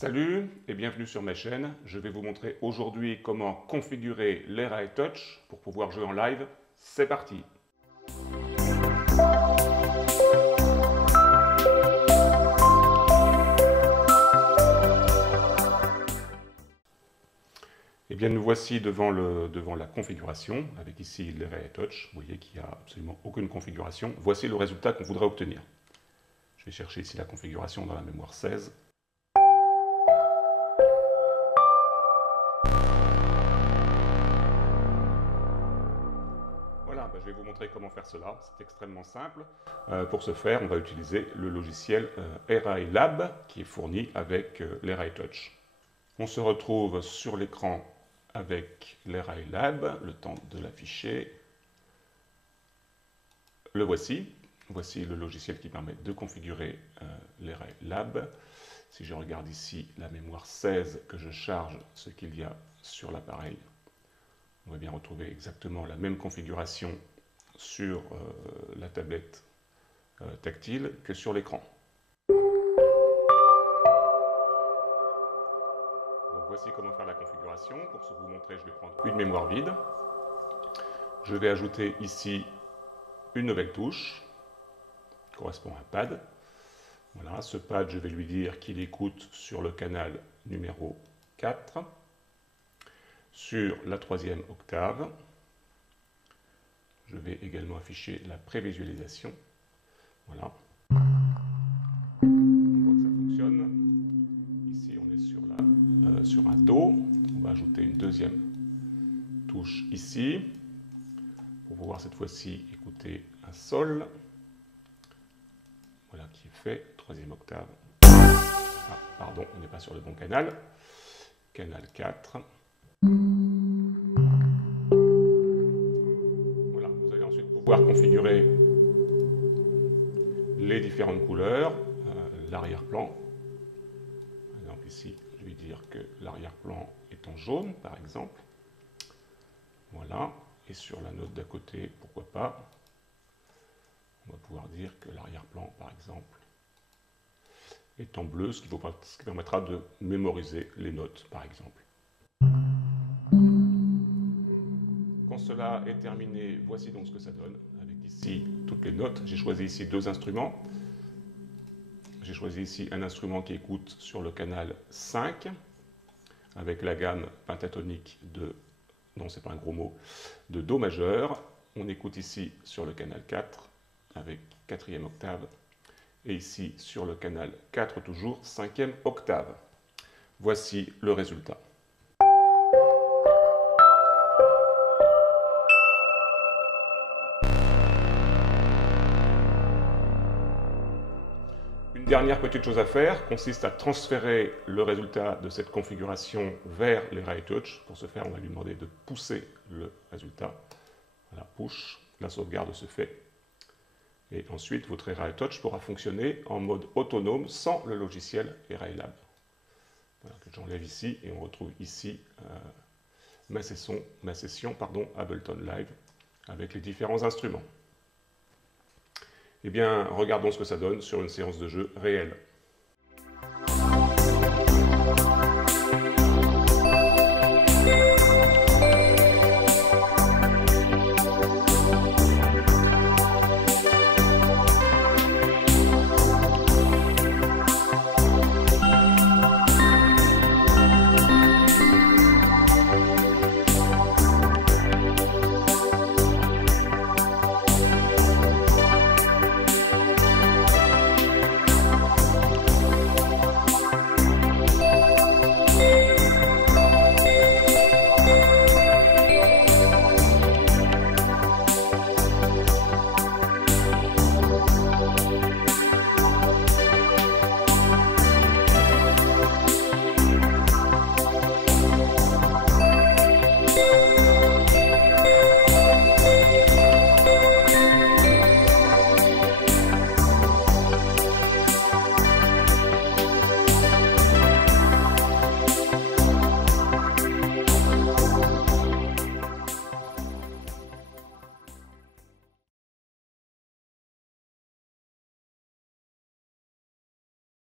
Salut et bienvenue sur ma chaîne. Je vais vous montrer aujourd'hui comment configurer l'Era Touch pour pouvoir jouer en live. C'est parti! Eh bien, nous voici devant la configuration, avec ici l'Era Touch. Vous voyez qu'il n'y a absolument aucune configuration. Voici le résultat qu'on voudrait obtenir. Je vais chercher ici la configuration dans la mémoire 16. Voilà, je vais vous montrer comment faire cela. C'est extrêmement simple. Pour ce faire, on va utiliser le logiciel Era Lab qui est fourni avec l'Era Touch. On se retrouve sur l'écran avec l'Era Lab, le temps de l'afficher. Le voici. Voici le logiciel qui permet de configurer l'Era Lab. Si je regarde ici la mémoire 16 que je charge, ce qu'il y a sur l'appareil, on va bien retrouver exactement la même configuration sur la tablette tactile que sur l'écran. Voici comment faire la configuration. Pour vous montrer, je vais prendre une mémoire vide. Je vais ajouter ici une nouvelle touche, qui correspond à un pad. Voilà, ce pad, je vais lui dire qu'il écoute sur le canal numéro 4, sur la 3e octave. Je vais également afficher la prévisualisation. Voilà. Sur un Do, on va ajouter une deuxième touche ici pour pouvoir cette fois-ci écouter un Sol. Voilà qui est fait, 3e octave. Ah, pardon, on n'est pas sur le bon canal. Canal 4. Voilà, vous allez ensuite pouvoir configurer les différentes couleurs, l'arrière-plan. Par exemple ici, je vais dire que l'arrière-plan est en jaune, par exemple. Voilà. Et sur la note d'à côté, pourquoi pas, on va pouvoir dire que l'arrière-plan, par exemple, est en bleu, ce qui permettra de mémoriser les notes, par exemple. Quand cela est terminé, voici donc ce que ça donne, avec ici toutes les notes. J'ai choisi ici deux instruments. J'ai choisi ici un instrument qui écoute sur le canal 5, avec la gamme pentatonique de, non c'est pas un gros mot, de Do majeur. On écoute ici sur le canal 4, avec 4e octave, et ici sur le canal 4 toujours, 5e octave. Voici le résultat. Une dernière petite chose à faire consiste à transférer le résultat de cette configuration vers l'Era Touch. Pour ce faire, on va lui demander de pousser le résultat. Voilà, push, la sauvegarde se fait. Et ensuite, votre Era Touch pourra fonctionner en mode autonome sans le logiciel Era Lab. Voilà, que j'enlève ici et on retrouve ici ma session Ableton Live avec les différents instruments. Eh bien, regardons ce que ça donne sur une séance de jeu réelle.